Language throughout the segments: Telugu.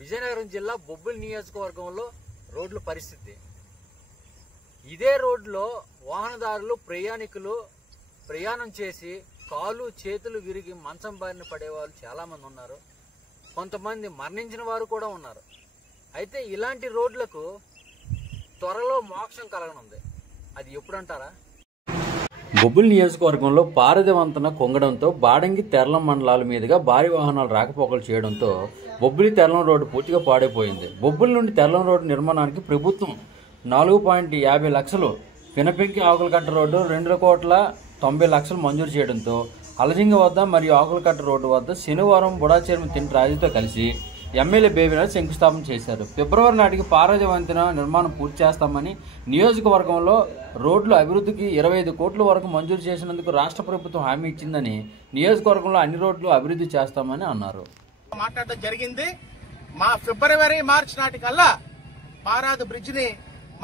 విజయనగరం జిల్లా బొబ్బిలి నియోజకవర్గంలో రోడ్ల పరిస్థితి. ఇదే రోడ్లో వాహనదారులు ప్రయాణికులు ప్రయాణం చేసి కాలు చేతులు విరిగి మంచం బారిన పడేవాళ్ళు చాలామంది ఉన్నారు. కొంతమంది మరణించిన వారు కూడా ఉన్నారు. అయితే ఇలాంటి రోడ్లకు త్వరలో మోక్షం కలగనుంది. అది ఎప్పుడంటారా? బొబ్బిలి నియోజకవర్గంలో పారది వంతెన కుంగడంతో బాడంగి తెరలం మండలాల మీదుగా భారీ వాహనాలు రాకపోకలు చేయడంతో బొబ్బిలి తెరలం రోడ్డు పూర్తిగా పాడైపోయింది. బొబ్బిలి నుండి తెరలం రోడ్డు నిర్మాణానికి ప్రభుత్వం 4.50 లక్షలు, పినపెంకి ఆకులకట్ట రోడ్డు 2,90,00,000 మంజూరు చేయడంతో అలజింగ వద్ద మరియు ఆకులకట్ట రోడ్డు వద్ద శనివారం బుడా చైర్మన్ తింటి రాజుతో కలిసి ఎమ్మెల్యే బేబీనాథ్ శంకుస్థాపన చేశారు. ఫిబ్రవరి నాటికి పారది వంతెన నిర్మాణం పూర్తి చేస్తామని, నియోజకవర్గంలో రోడ్ల అభివృద్ధికి 25 కోట్ల వరకు మంజూరు చేసినందుకు రాష్ట్ర ప్రభుత్వం హామీ ఇచ్చిందని, నియోజకవర్గంలో అన్ని రోడ్లు అభివృద్ధి చేస్తామని అన్నారు. మాట్లాడడం జరిగింది. మా ఫిబ్రవరి మార్చి నాటికల్లా పారాది బ్రిడ్జ్ ని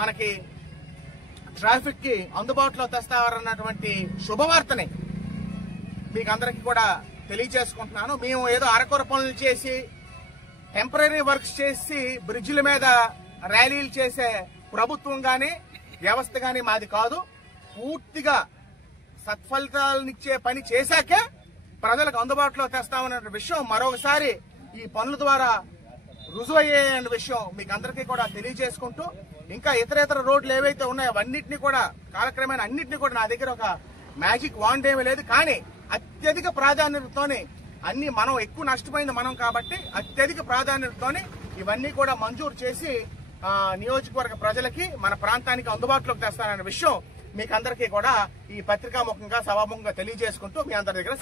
మనకి ట్రాఫిక్ కి అందుబాటులో తెస్తారన్నటువంటి శుభవార్తని మీకు అందరికీ కూడా తెలియజేసుకుంటున్నాను. మేము ఏదో అరకొర పనులు చేసి టెంపరీ వర్క్స్ చేసి బ్రిడ్జిల మీద ర్యాలీలు చేసే ప్రభుత్వం గాని వ్యవస్థ గాని మాది కాదు. పూర్తిగా సత్ఫలితాలనిచ్చే పని చేశాకే ప్రజలకు అందుబాటులో తెస్తామన్న విషయం మరొకసారి ఈ పనుల ద్వారా రుజువయ్యే విషయం మీకు అందరికీ కూడా తెలియజేసుకుంటూ, ఇంకా ఇతర రోడ్లు ఏవైతే ఉన్నాయో అవన్నింటినీ కూడా కాలక్రమేణా అన్నింటినీ కూడా నా దగ్గర ఒక మ్యాజిక్ వాండ్ ఏమీ లేదు. కానీ అత్యధిక ప్రాధాన్యతతోనే అన్ని మనం ఎక్కువ నష్టపోయింది మనం కాబట్టి అత్యధిక ప్రాధాన్యతతోనే ఇవన్నీ కూడా మంజూరు చేసి నియోజకవర్గ ప్రజలకి మన ప్రాంతానికి అందుబాటులోకి తెస్తానన్న విషయం మీకు అందరికీ కూడా ఈ పత్రికాముఖంగా సభాముఖంగా తెలియజేసుకుంటూ మీ అందరి దగ్గర